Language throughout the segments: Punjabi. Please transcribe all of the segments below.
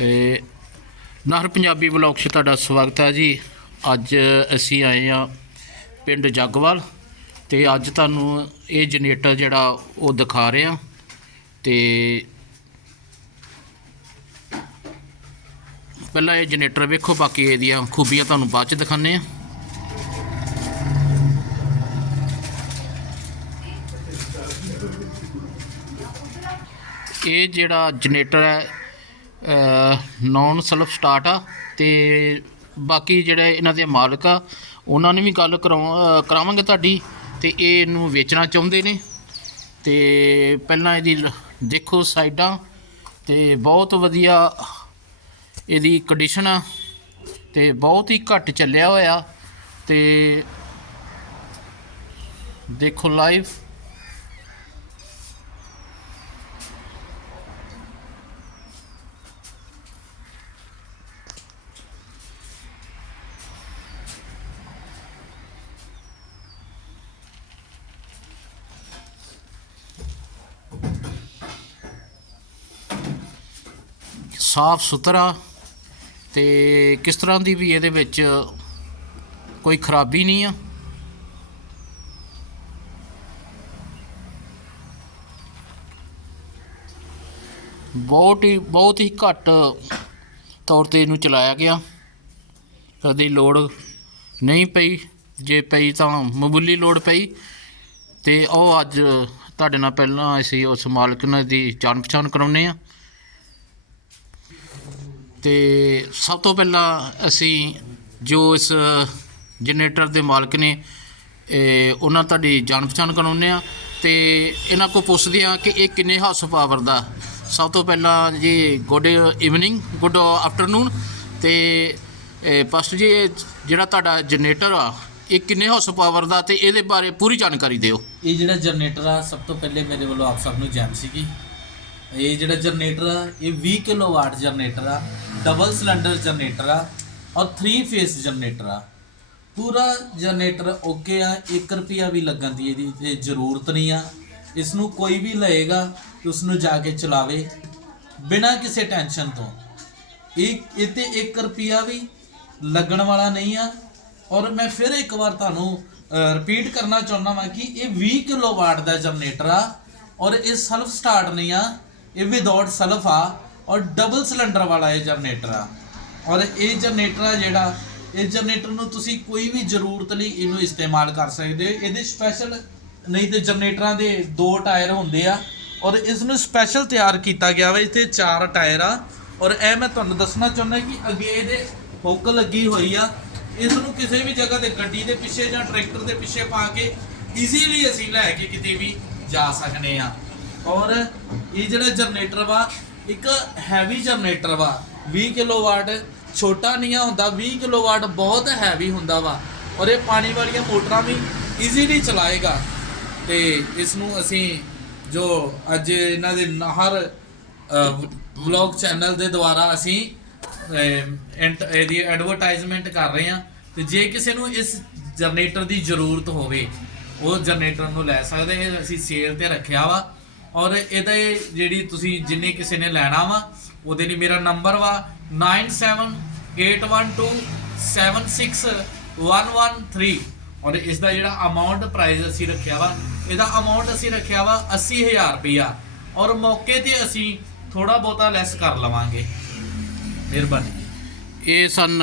ਇਹ ਨਹਰ ਪੰਜਾਬੀ ਬਲੌਗ 'ਚ ਤੁਹਾਡਾ ਸਵਾਗਤ ਹੈ ਜੀ। ਅੱਜ ਅਸੀਂ ਆਏ ਆ ਪਿੰਡ ਜੱਗਵਾਲ ਤੇ ਅੱਜ ਤੁਹਾਨੂੰ ਇਹ ਜਨਰੇਟਰ ਜਿਹੜਾ ਉਹ ਦਿਖਾ ਰਹੇ ਆ ਤੇ ਪਹਿਲਾਂ ਇਹ ਜਨਰੇਟਰ ਵੇਖੋ, ਬਾਕੀ ਇਹਦੀਆਂ ਖੂਬੀਆਂ ਤੁਹਾਨੂੰ ਬਾਅਦ ਚ ਦਿਖਾਣੇ ਆ ਇਹ ਜਿਹੜਾ ਜਨਰੇਟਰ ਹੈ ਨੌਨ ਸੈਲਫ ਸਟਾਰਟ ਆ ਤੇ ਬਾਕੀ ਜਿਹੜੇ ਇਹਨਾਂ ਦੇ ਮਾਲਕ ਆ, ਉਹਨਾਂ ਨੇ ਵੀ ਗੱਲ ਕਰਾਉ- ਕਰਾਵਾਂਗੇ ਤੁਹਾਡੀ ਤੇ ਇਹ ਇਹਨੂੰ ਵੇਚਣਾ ਚਾਹੁੰਦੇ ਨੇ। ਤੇ ਪਹਿਲਾਂ ਇਹਦੀ ਲ- ਦੇਖੋ ਸਾਈਡਾਂ ਤੇ ਬਹੁਤ ਵਧੀਆ ਇਹਦੀ ਕੰਡੀਸ਼ਨ ਆ ਤੇ ਬਹੁਤ ਹੀ ਘੱਟ ਚੱਲਿਆ ਹੋਇਆ ਤੇ ਦੇਖੋ ਲਾਈਵ ਸਾਫ਼ ਸੁਥਰਾ ਤੇ ਕਿਸ ਤਰ੍ਹਾਂ ਦੀ ਵੀ ਇਹਦੇ ਵਿੱਚ ਕੋਈ ਖਰਾਬੀ ਨਹੀਂ ਆ? ਬਹੁਤ ਹੀ ਬਹੁਤ ਹੀ ਘੱਟ ਤੌਰ ਤੇ ਇਹਨੂੰ ਚਲਾਇਆ ਗਿਆ। ਕਦੇ ਲੋੜ ਨਹੀਂ ਪਈ। ਜੇ ਪਈ ਤਾਂ ਮਾਮੂਲੀ ਲੋੜ ਪਈ। ਤੇ ਉਹ ਅੱਜ ਤੁਹਾਡੇ ਨਾਲ ਪਹਿਲਾਂ ਅਸੀਂ ਉਸ ਮਾਲਕ ਨਾਲ ਦੀ ਜਾਣ ਪਛਾਣ ਕਰਾਉਨੇ ਆ ਤੇ ਸਭ ਤੋਂ ਪਹਿਲਾਂ ਅਸੀਂ ਜੋ ਇਸ ਜਨਰੇਟਰ ਦੇ ਮਾਲਕ ਨੇ ਉਹਨਾਂ ਤੁਹਾਡੀ ਜਾਣ ਪਛਾਣ ਕਰਾਉਂਦੇ ਆ ਤੇ ਇਹਨਾਂ ਕੋ ਪੁੱਛਦੇ ਆ ਕਿ ਇਹ ਕਿੰਨੇ ਹਾਰਸ ਪਾਵਰ ਦਾ। ਸਭ ਤੋਂ ਪਹਿਲਾਂ ਜੀ ਗੁੱਡ ਇਵਨਿੰਗ ਗੁੱਡ ਆਫਟਰਨੂਨ ਤੇ ਫਸਟ ਜੀ ਜਿਹੜਾ ਤੁਹਾਡਾ ਜਨਰੇਟਰ ਆ, ਇਹ ਕਿੰਨੇ ਹਾਰਸ ਪਾਵਰ ਦਾ ਤੇ ਇਹਦੇ ਬਾਰੇ ਪੂਰੀ ਜਾਣਕਾਰੀ ਦਿਓ। ਇਹ ਜਿਹੜਾ ਜਨਰੇਟਰ ਆ, ਸਭ ਤੋਂ ਪਹਿਲੇ ਮੇਰੇ ਵੱਲੋਂ ਆਪ ਸਭ ਨੂੰ ਜੈਨ ਸੀਗੀ। ਇਹ ਜਿਹੜਾ ਜਨਰੇਟਰ ਆ, ਇਹ 20 ਕਿਲੋਵਾਟ ਜਨਰੇਟਰ ਆ। ਡਬਲ ਸਿਲੰਡਰ ਜਨਰੇਟਰ ਆ ਔਰ 3 ਫੇਸ ਜਨਰੇਟਰ ਆ। ਪੂਰਾ ਜਨਰੇਟਰ ਓਕੇ ਆ 1 ਰੁਪਿਆ ਵੀ ਲੱਗਣ ਦੀ ਇਹਦੀ ਤੇ ਜ਼ਰੂਰਤ ਨਹੀਂ ਆ। ਇਸ ਨੂੰ ਕੋਈ ਵੀ ਲਏਗਾ ਤੇ ਉਸ ਨੂੰ ਜਾ ਕੇ ਚਲਾਵੇ, ਬਿਨਾਂ ਕਿਸੇ ਟੈਨਸ਼ਨ ਤੋਂ। ਇਹ ਇਹ ਤੇ 1 ਰੁਪਿਆ ਵੀ ਲੱਗਣ ਵਾਲਾ ਨਹੀਂ ਆ। ਔਰ ਮੈਂ ਫਿਰ ਇੱਕ ਵਾਰ ਤੁਹਾਨੂੰ ਰਿਪੀਟ ਕਰਨਾ ਚਾਹੁੰਦਾ ਵਾਂ ਕਿ ਇਹ 20 ਕਿਲੋਵਾਟ ਦਾ ਜਨਰੇਟਰ ਆ। ਔਰ ਇਹ ਸੈਲਫ ਸਟਾਰਟ ਨਹੀਂ ਆ, ਇਹ ਵਿਦਆਊਟ ਸੈਲਫ ਆ। ਔਰ ਡਬਲ ਸਿਲੰਡਰ ਵਾਲਾ ਇਹ ਜਨਰੇਟਰ ਆ। ਔਰ ਇਹ ਜਨਰੇਟਰ ਆ ਜਿਹੜਾ, ਇਹ ਜਨਰੇਟਰ ਨੂੰ ਤੁਸੀਂ ਕੋਈ ਵੀ ਜ਼ਰੂਰਤ ਲਈ ਇਹਨੂੰ ਇਸਤੇਮਾਲ ਕਰ ਸਕਦੇ ਹੋ। ਇਹਦੇ ਸਪੈਸ਼ਲ ਨਹੀਂ ਤੇ ਜਨਰੇਟਰਾਂ ਦੇ ਦੋ ਟਾਇਰ ਹੁੰਦੇ ਆ ਔਰ ਇਸ ਨੂੰ ਸਪੈਸ਼ਲ ਤਿਆਰ ਕੀਤਾ ਗਿਆ ਵਾ। ਇੱਥੇ ਚਾਰ ਟਾਇਰ ਆ। ਔਰ ਇਹ ਮੈਂ ਤੁਹਾਨੂੰ ਦੱਸਣਾ ਚਾਹੁੰਦਾ ਕਿ ਅੱਗੇ ਇਹਦੇ ਹੁੱਕ ਲੱਗੀ ਹੋਈ ਆ। ਇਸ ਨੂੰ ਕਿਸੇ ਵੀ ਜਗ੍ਹਾ ਤੇ ਗੱਡੀ ਦੇ ਪਿੱਛੇ ਜਾਂ ਟਰੈਕਟਰ ਦੇ ਪਿੱਛੇ ਪਾ ਕੇ ਈਜ਼ੀਲੀ ਅਸੀਂ ਲੈ ਕੇ ਕਿਤੇ ਵੀ ਜਾ ਸਕਨੇ ਆ। ਔਰ ਇਹ ਜਿਹੜਾ ਜਨਰੇਟਰ ਵਾ ਇੱਕ ਹੈਵੀ ਜਨਰੇਟਰ ਵਾ 20 ਕਿਲੋਵਾਟ ਛੋਟਾ ਨਹੀਂ ਆ ਹੁੰਦਾ 20 ਕਿਲੋਵਾਟ ਬਹੁਤ ਹੈਵੀ ਹੁੰਦਾ ਵਾ। ਔਰ ਇਹ ਪਾਣੀ ਵਾਲੀਆਂ ਮੋਟਰਾਂ ਵੀ ਈਜ਼ੀਲੀ ਚਲਾਏਗਾ। ਤੇ ਇਸ ਨੂੰ ਅਸੀਂ ਜੋ ਅੱਜ ਇਹਨਾਂ ਦੇ ਹਰ ਵਲੌਗ ਚੈਨਲ ਦੇ ਦੁਆਰਾ ਅਸੀਂ ਐਂਟ- ਇਹਦੀ ਐਡਵਰਟਾਈਜ਼ਮੈਂਟ ਕਰ ਰਹੇ ਹਾਂ। ਤੇ ਜੇ ਕਿਸੇ ਨੂੰ ਇਸ ਜਨਰੇਟਰ ਦੀ ਜ਼ਰੂਰਤ ਹੋਵੇ, ਉਹ ਜਨਰੇਟਰ ਨੂੰ ਲੈ ਸਕਦੇ, ਇਹ ਅਸੀਂ ਸੇਲ ਤੇ ਰੱਖਿਆ ਵਾ। ਔਰ ਇਹਦਾ ਜਿਹੜੀ ਤੁਸੀਂ ਜਿੰਨੇ ਕਿਸੇ ਨੇ ਲੈਣਾ ਵਾ, ਉਹਦੇ ਲਈ ਮੇਰਾ ਨੰਬਰ ਵਾ 9781276113 ਔਰ ਇਸ ਦਾ ਜਿਹੜਾ ਅਮਾਉਂਟ ਪ੍ਰਾਈਸ ਅਸੀਂ ਰੱਖਿਆ ਵਾ, ਇਹਦਾ ਅਮਾਉਂਟ ਅਸੀਂ ਰੱਖਿਆ ਵਾ 80000 ਰੁਪਇਆ ਔਰ ਮੌਕੇ ਤੇ ਅਸੀਂ ਥੋੜਾ ਬਹੁਤਾ ਲੈਸ ਕਰ ਲਵਾਂਗੇ। ਮਿਹਰਬਾਨੀ। ਇਹ ਸਨ,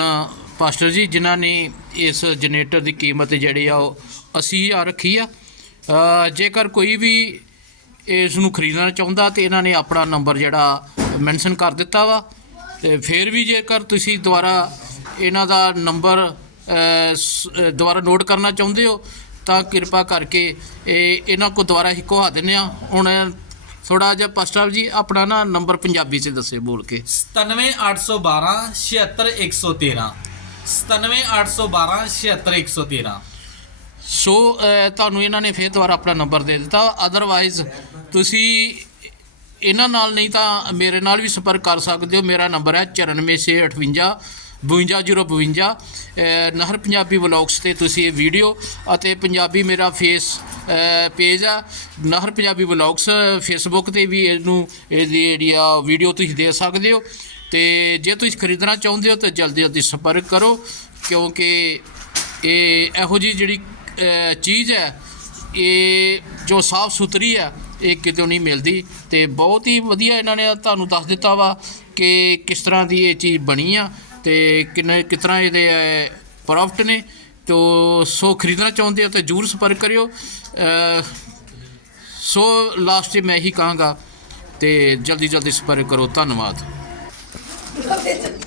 ਪਾਸਟਰ ਜੀ, ਜਿਨ੍ਹਾਂ ਨੇ ਇਸ ਜਨਰੇਟਰ ਦੀ ਕੀਮਤ ਜਿਹੜੀ ਆ ਉਹ 80000 ਰੱਖੀ ਆ। ਜੇਕਰ ਕੋਈ ਵੀ ਇਸ ਨੂੰ ਖਰੀਦਣਾ ਚਾਹੁੰਦਾ ਤੇ ਇਹਨਾਂ ਨੇ ਆਪਣਾ ਨੰਬਰ ਜਿਹੜਾ ਮੈਂਸ਼ਨ ਕਰ ਦਿੱਤਾ ਵਾ। ਤੇ ਫਿਰ ਵੀ ਜੇਕਰ ਤੁਸੀਂ ਦੁਬਾਰਾ ਇਹਨਾਂ ਦਾ ਨੰਬਰ ਦੁਬਾਰਾ ਨੋਟ ਕਰਨਾ ਚਾਹੁੰਦੇ ਹੋ ਤਾਂ ਕਿਰਪਾ ਕਰਕੇ ਇਹ ਇਹਨਾਂ ਕੋ ਦੁਬਾਰਾ ਹੀ ਕਹਾ ਦਿੰਦੇ ਆ ਹੁਣ ਥੋੜਾ ਜਿਹਾ ਪਾਸਟਰ ਜੀ ਆਪਣਾ ਨਾ ਨੰਬਰ ਪੰਜਾਬੀ 'ਚ ਦੱਸੇ ਬੋਲ ਕੇ। 97812 76113 97812 76113 ਸੋ ਤੁਹਾਨੂੰ ਇਹਨਾਂ ਨੇ ਫੇਰ ਦੁਬਾਰਾ ਆਪਣਾ ਨੰਬਰ ਦੇ ਦਿੱਤਾ। ਅਦਰਵਾਈਜ਼ ਤੁਸੀਂ ਇਹਨਾਂ ਨਾਲ ਨਹੀਂ ਤਾਂ ਮੇਰੇ ਨਾਲ ਵੀ ਸੰਪਰਕ ਕਰ ਸਕਦੇ ਹੋ। ਮੇਰਾ ਨੰਬਰ ਹੈ 9458 52052 ਅਹ, ਨਹਰ ਪੰਜਾਬੀ ਵਲੌਗਸ ਤੇ ਤੁਸੀਂ ਇਹ ਵੀਡੀਓ ਅਤੇ ਪੰਜਾਬੀ ਮੇਰਾ ਫੇਸ ਪੇਜ ਆ। ਨਹਿਰ ਪੰਜਾਬੀ ਵਲੌਗਸ ਫੇਸਬੁੱਕ ਤੇ ਵੀ ਇਹਨੂੰ ਇਹਦੀ ਜਿਹੜੀ ਆ ਵੀਡੀਓ ਤੁਸੀਂ ਦੇ ਸਕਦੇ ਹੋ। ਤੇ ਜੇ ਤੁਸੀਂ ਖਰੀਦਣਾ ਚਾਹੁੰਦੇ ਹੋ ਤਾਂ ਜਲਦੀ ਜਲਦੀ ਸੰਪਰਕ ਕਰੋ ਕਿਉਂਕਿ ਇਹ ਇਹੋ ਜੀ ਜਿਹੜੀ ਚੀਜ਼ ਹੈ ਇਹ ਜੋ ਸਾਫ਼ ਸੁਥਰੀ ਹੈ ਇਹ ਕਿਤੇ ਨਹੀਂ ਮਿਲਦੀ ਤੇ ਬਹੁਤ ਹੀ ਵਧੀਆ ਇਹਨਾਂ ਨੇ ਤੁਹਾਨੂੰ ਦੱਸ ਦਿੱਤਾ ਵਾ ਕਿ ਕਿਸ ਤਰ੍ਹਾਂ ਦੀ ਇਹ ਚੀਜ਼ ਬਣੀ ਆ ਤੇ ਕਿੰਨੇ ਕਿਸ ਤਰ੍ਹਾਂ ਇਹਦੇ ਪ੍ਰੋਫਿਟ ਨੇ। ਤੋ ਸੋ ਖਰੀਦਣਾ ਚਾਹੁੰਦੇ ਹੋ ਤਾਂ ਜਰੂਰ ਸੰਪਰਕ ਕਰਿਓ। ਅ, ਸੋ ਲਾਸਟ 'ਚ ਮੈਂ ਇਹੀ ਕਹਾਂਗਾ ਤੇ ਜਲਦੀ ਜਲਦੀ ਸੰਪਰਕ ਕਰੋ। ਧੰਨਵਾਦ।